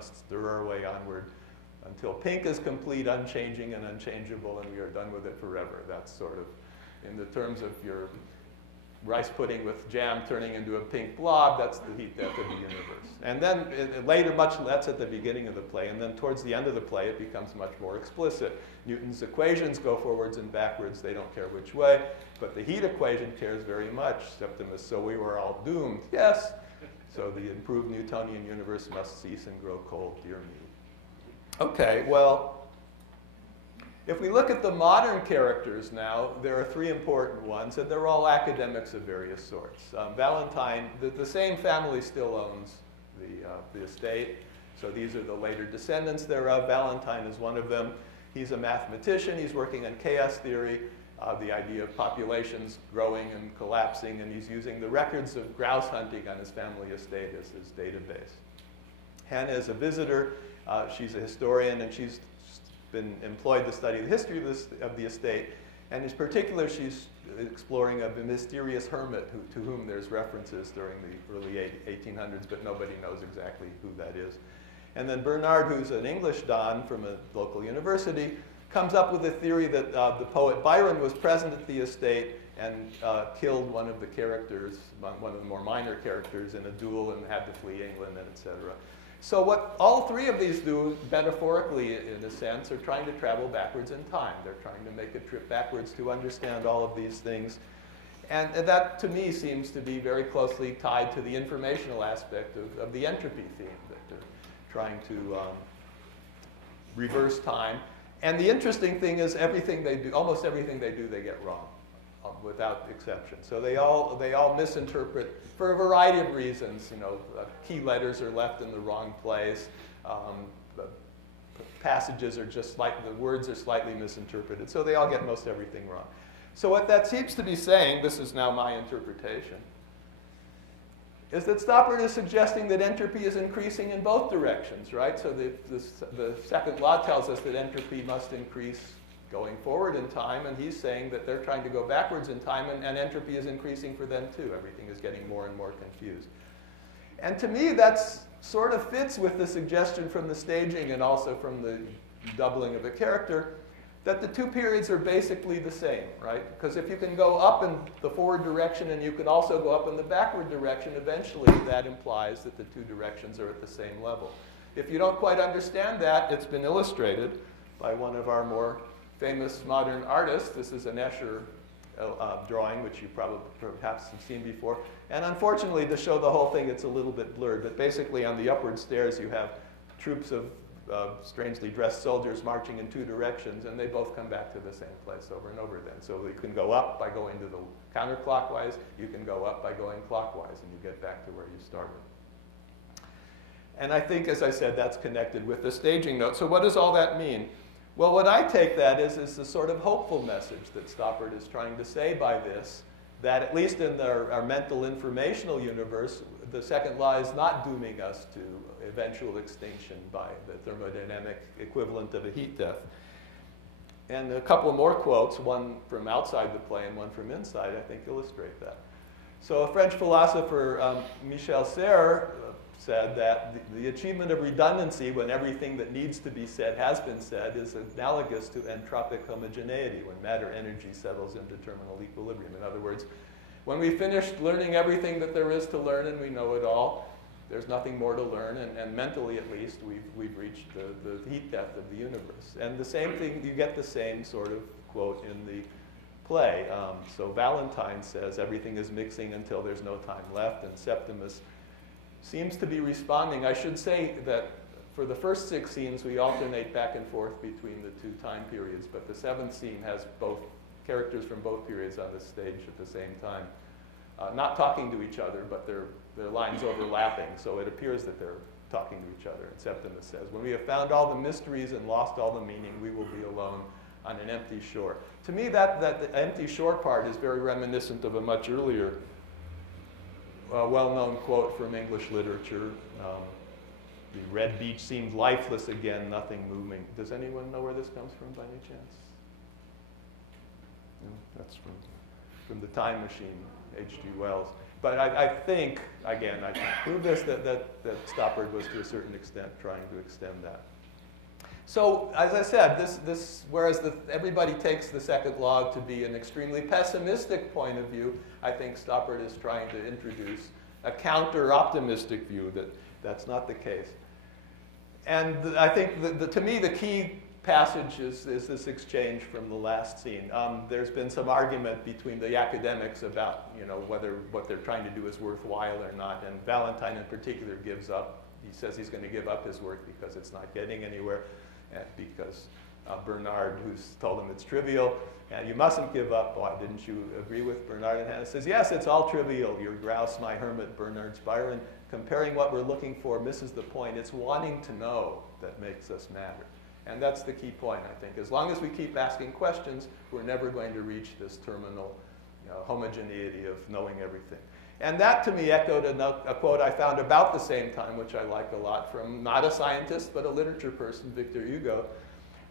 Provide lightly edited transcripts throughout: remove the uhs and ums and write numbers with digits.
must stir our way onward until pink is complete, unchanging and unchangeable, and we are done with it forever. That's sort of in the terms of your rice pudding with jam turning into a pink blob, that's the heat death of the universe. And then later, that's at the beginning of the play, and then towards the end of the play, it becomes much more explicit. Newton's equations go forwards and backwards, they don't care which way, but the heat equation cares very much. Septimus, so we were all doomed. Yes, so the improved Newtonian universe must cease and grow cold, dear me. Okay, well, if we look at the modern characters now, there are three important ones, and they're all academics of various sorts. Valentine, the same family still owns the estate, so these are the later descendants thereof. Valentine is one of them. He's a mathematician. He's working on chaos theory, the idea of populations growing and collapsing, and he's using the records of grouse hunting on his family estate as his database. Hannah is a visitor. She's a historian, and she's been employed to study the history of the estate. And in particular, she's exploring a mysterious hermit to whom there's references during the early 1800s, but nobody knows exactly who that is. And then Bernard, who's an English don from a local university, comes up with a theory that the poet Byron was present at the estate and killed one of the characters, one of the more minor characters, in a duel and had to flee England, and et cetera. So what all three of these do, metaphorically in a sense, are trying to travel backwards in time. They're trying to make a trip backwards to understand all of these things. And that, to me, seems to be very closely tied to the informational aspect of the entropy theme, that they're trying to reverse time. And the interesting thing is everything they do, almost everything they do, they get wrong, without exception. So they all misinterpret for a variety of reasons. You know, key letters are left in the wrong place. The passages are just like, the words are slightly misinterpreted. So they all get most everything wrong. So what that seems to be saying, this is now my interpretation, is that Stoppard is suggesting that entropy is increasing in both directions, right? So the second law tells us that entropy must increase going forward in time, and he's saying that they're trying to go backwards in time, and entropy is increasing for them too. Everything is getting more and more confused. And to me, that's sort of fits with the suggestion from the staging and also from the doubling of the character that the two periods are basically the same, right? Because if you can go up in the forward direction and you can also go up in the backward direction, eventually that implies that the two directions are at the same level. If you don't quite understand that, it's been illustrated by one of our more famous modern artists. This is an Escher drawing, which you perhaps have seen before. And unfortunately, to show the whole thing, it's a little bit blurred. But basically, on the upward stairs, you have troops of strangely dressed soldiers marching in two directions, and they both come back to the same place over and over then. So you can go up by going to the counterclockwise. You can go up by going clockwise, and you get back to where you started. And I think, as I said, that's connected with the staging note. So what does all that mean? Well, what I take that is the sort of hopeful message that Stoppard is trying to say by this, that at least in our mental informational universe, the second law is not dooming us to eventual extinction by the thermodynamic equivalent of a heat death. And a couple more quotes, one from outside the play and one from inside, I think illustrate that. So a French philosopher, Michel Serres, said that the achievement of redundancy, when everything that needs to be said has been said, is analogous to entropic homogeneity, when matter-energy settles into terminal equilibrium. In other words, when we finished learning everything that there is to learn and we know it all, there's nothing more to learn, and mentally at least, we've reached the heat death of the universe. And the same thing, you get the same sort of quote in the play. So Valentine says, everything is mixing until there's no time left, and Septimus seems to be responding. I should say that for the first 6 scenes, we alternate back and forth between the two time periods, but the 7th scene has both characters from both periods on the stage at the same time. Not talking to each other, but their lines overlapping, so it appears that they're talking to each other. And Septimus says, when we have found all the mysteries and lost all the meaning, we will be alone on an empty shore. To me, that the empty shore part is very reminiscent of a much earlier well-known quote from English literature. The red beach seemed lifeless again, nothing moving. Does anyone know where this comes from by any chance? No, that's from The Time Machine, H.G. Wells. But I think, again, I can prove this, that Stoppard was to a certain extent trying to extend that. So, as I said, whereas everybody takes the second law to be an extremely pessimistic point of view, I think Stoppard is trying to introduce a counter-optimistic view that that's not the case. And I think, to me, the key passage is this exchange from the last scene. There's been some argument between the academics about, whether what they're trying to do is worthwhile or not, and Valentine in particular gives up. He says he's going to give up his work because it's not getting anywhere, and because Bernard, who's told him it's trivial, and you mustn't give up. Why, didn't you agree with Bernard? And Hannah says, yes, it's all trivial. Your grouse, my hermit, Bernard's Byron. Comparing what we're looking for misses the point. It's wanting to know that makes us matter. And that's the key point, I think. As long as we keep asking questions, we're never going to reach this terminal homogeneity of knowing everything. And that, to me, echoed a quote I found about the same time, which I like a lot, from not a scientist, but a literature person, Victor Hugo.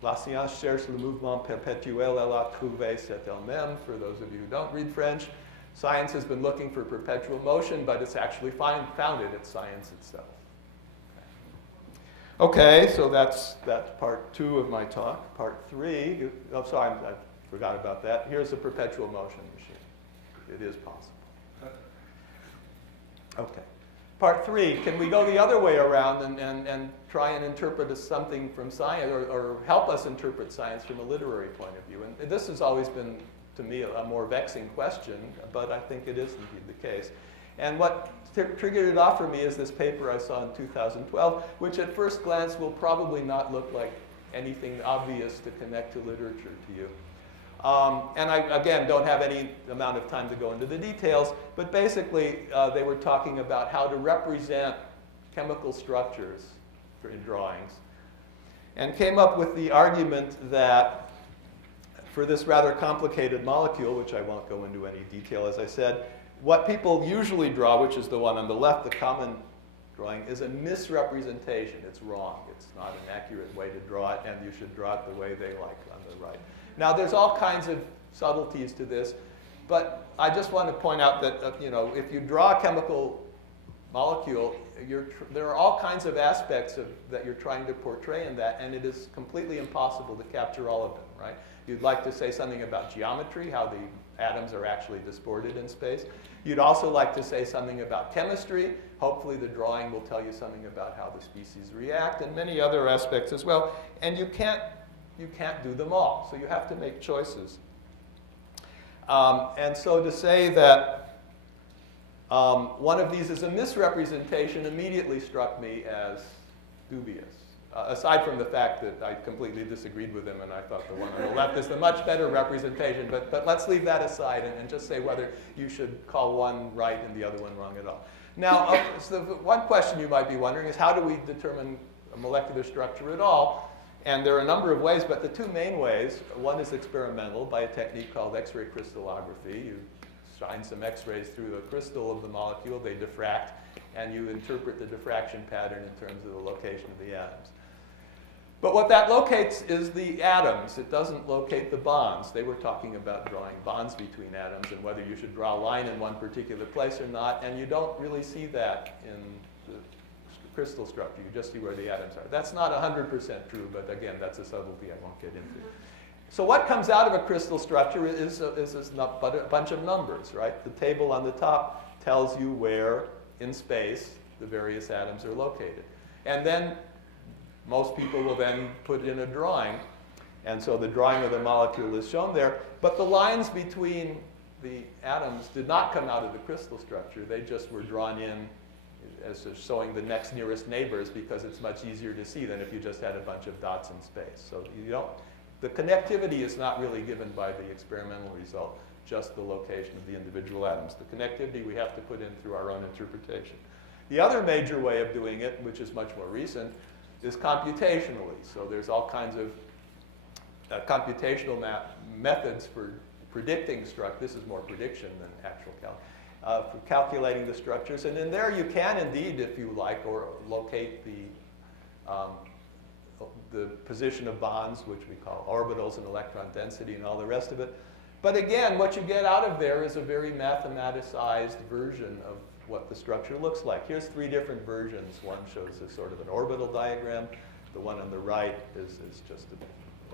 La science cherche le mouvement perpétuel, elle a trouvé cet elle-même. For those of you who don't read French, science has been looking for perpetual motion, but it's actually found it at science itself. Okay, so that's part 2 of my talk. Part 3, oh, sorry, I forgot about that. Here's a perpetual motion machine. It is possible. Okay. Part 3, can we go the other way around and try and interpret something from science, or help us interpret science from a literary point of view? And this has always been, to me, a more vexing question, but I think it is indeed the case. And what triggered it off for me is this paper I saw in 2012, which at first glance will probably not look like anything obvious to connect to literature to you. And I, again, don't have any amount of time to go into the details, but basically they were talking about how to represent chemical structures in drawings, and came up with the argument that for this rather complicated molecule, which I won't go into any detail, as I said, what people usually draw, which is the one on the left, the common drawing, is a misrepresentation. It's wrong. It's not an accurate way to draw it, and you should draw it the way they like on the right. Now, there's all kinds of subtleties to this, but I just want to point out that if you draw a chemical molecule, there are all kinds of aspects that you're trying to portray in that, and it is completely impossible to capture all of them, right? You'd like to say something about geometry, how the atoms are actually disported in space. You'd also like to say something about chemistry. Hopefully the drawing will tell you something about how the species react, and many other aspects as well. And you can't do them all, so you have to make choices. And so to say that one of these is a misrepresentation immediately struck me as dubious. Aside from the fact that I completely disagreed with him and I thought the one on the left is the much better representation, but let's leave that aside and just say whether you should call one right and the other one wrong at all. Now, so one question you might be wondering is, how do we determine a molecular structure at all? And there are a number of ways, but the two main ways, one is experimental by a technique called X-ray crystallography. You shine some X-rays through a crystal of the molecule, they diffract, and you interpret the diffraction pattern in terms of the location of the atoms. But what that locates is the atoms. It doesn't locate the bonds. They were talking about drawing bonds between atoms and whether you should draw a line in one particular place or not, and you don't really see that in the crystal structure. You just see where the atoms are. That's not 100% true, but again, that's a subtlety I won't get into. So what comes out of a crystal structure is but a bunch of numbers, right? The table on the top tells you where in space the various atoms are located. And then most people will then put in a drawing, and so the drawing of the molecule is shown there. But the lines between the atoms did not come out of the crystal structure. They just were drawn in as showing the next nearest neighbors, because it's much easier to see than if you just had a bunch of dots in space. So the connectivity is not really given by the experimental result, just the location of the individual atoms. The connectivity we have to put in through our own interpretation. The other major way of doing it, which is much more recent, is computationally. So there's all kinds of computational methods for predicting structure. This is more prediction than actual for calculating the structures. And in there you can indeed, if you like, or locate the position of bonds, which we call orbitals and electron density and all the rest of it. But again, what you get out of there is a very mathematicized version of what the structure looks like. Here's 3 different versions. One shows a sort of an orbital diagram. The one on the right is just an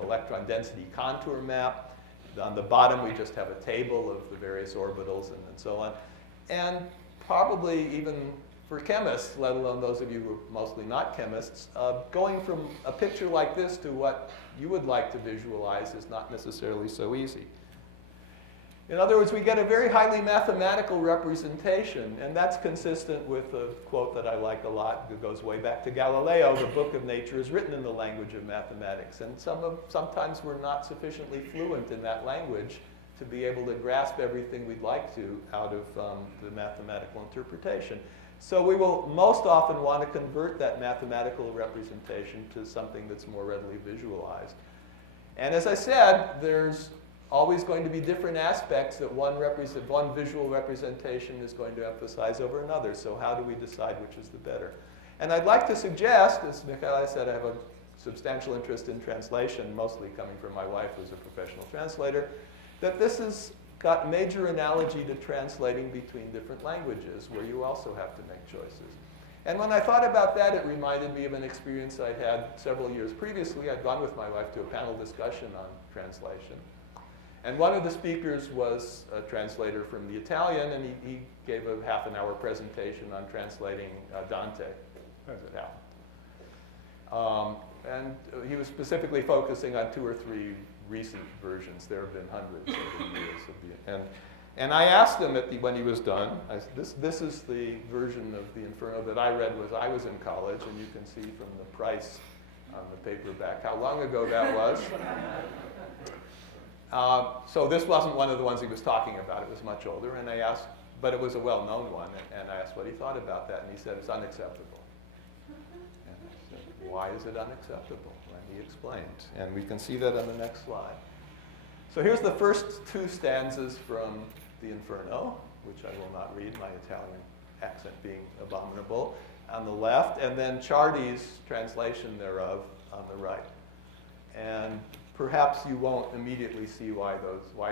electron density contour map. On the bottom, we just have a table of the various orbitals and so on. And probably even for chemists, let alone those of you who are mostly not chemists, going from a picture like this to what you would like to visualize is not necessarily so easy. In other words, we get a very highly mathematical representation, and that's consistent with a quote that I like a lot that goes way back to Galileo: the book of nature is written in the language of mathematics. And sometimes we're not sufficiently fluent in that language to be able to grasp everything we'd like to out of the mathematical interpretation. So we will most often want to convert that mathematical representation to something that's more readily visualized. And as I said, there's always going to be different aspects that one visual representation is going to emphasize over another. So how do we decide which is the better? And I'd like to suggest, as Mikhail said, I have a substantial interest in translation, mostly coming from my wife, who's a professional translator, that this has got major analogy to translating between different languages, where you also have to make choices. And when I thought about that, it reminded me of an experience I'd had several years previously. I'd gone with my wife to a panel discussion on translation. And one of the speakers was a translator from the Italian, and he gave a half-an-hour presentation on translating Dante, as it happened. And he was specifically focusing on 2 or 3 recent versions. There have been hundreds over the years. And I asked him when he was done, this is the version of the Inferno that I read when I was in college, and you can see from the price on the paperback how long ago that was. So this wasn't one of the ones he was talking about. It was much older. And I asked, but it was a well-known one. And I asked what he thought about that. And he said, it's unacceptable. And I said, why is it unacceptable? And he explained. And we can see that on the next slide. So here's the first 2 stanzas from the Inferno, which I will not read, my Italian accent being abominable, on the left. And then Ciardi's translation thereof on the right. And perhaps you won't immediately see why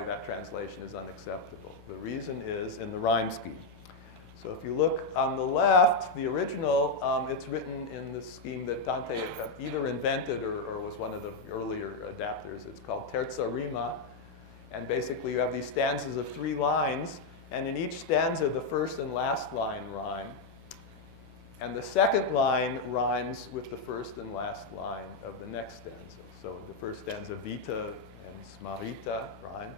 that translation is unacceptable. The reason is in the rhyme scheme. So if you look on the left, the original, it's written in the scheme that Dante either invented or was one of the earlier adapters. It's called terza rima. And basically you have these stanzas of 3 lines, and in each stanza the first and last line rhyme. And the second line rhymes with the first and last line of the next stanza. So the first stanza, vita and smarita, rhyme.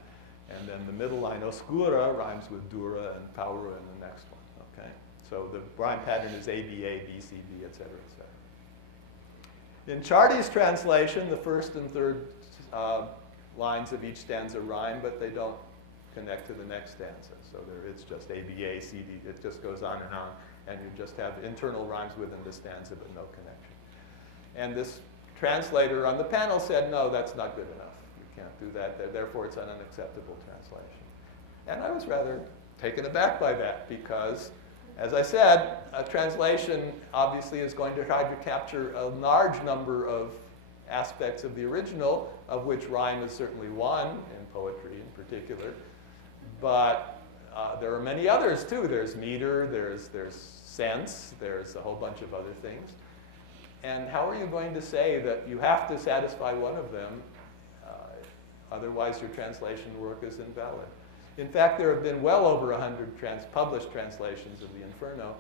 And then the middle line, oscura, rhymes with dura and paura in the next one. Okay? So the rhyme pattern is ABA, BCB, et cetera, et cetera. In Ciardi's translation, the first and third lines of each stanza rhyme, but they don't connect to the next stanza. So it's just ABA, CD, it just goes on, and you just have internal rhymes within the stanza, but no connection. And this translator on the panel said, no, that's not good enough. You can't do that. Therefore, it's an unacceptable translation. And I was rather taken aback by that because, as I said, a translation obviously is going to try to capture a large number of aspects of the original, of which rhyme is certainly one, in poetry in particular. But there are many others, too. There's meter, there's sense, there's a whole bunch of other things. And how are you going to say that you have to satisfy one of them, otherwise your translation work is invalid? In fact, there have been well over 100 published translations of the Inferno,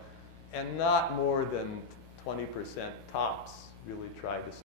and not more than 20% tops really try to